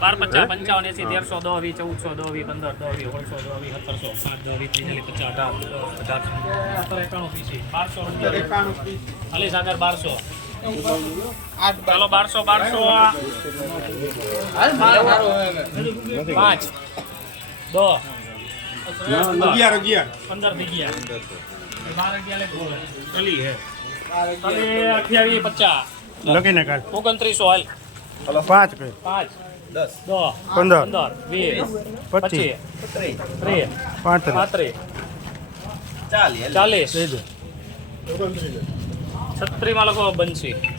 બાર પચાસ પંચાવન એસી તેરસો દો વીસ ચૌદસો દો વીસ પંદર દો વીસ ઓળસો દો સત્તરસો. દો વી ત્રીસ ચાલીસ પચાસ અઢાર એકાણું પીસી બારસો. ચાલો બારસો બારસો પાંચ દો અગિયાર અગિયાર. પંદર થઈ ગયા. બાર અગિયાર લે ચલી હે. ચાલી અઠ્યાવીસ પચાસ. લખીને કાઢ. ઓગણત્રીસો હાલ. પાંચ પાંચ દસ. દો પંદર. પંદર વીસ પચીસ. પચીસ ત્રીસ પાંત્રીસ. ચાલીસ. ચાલીસ દો લખો બંસી.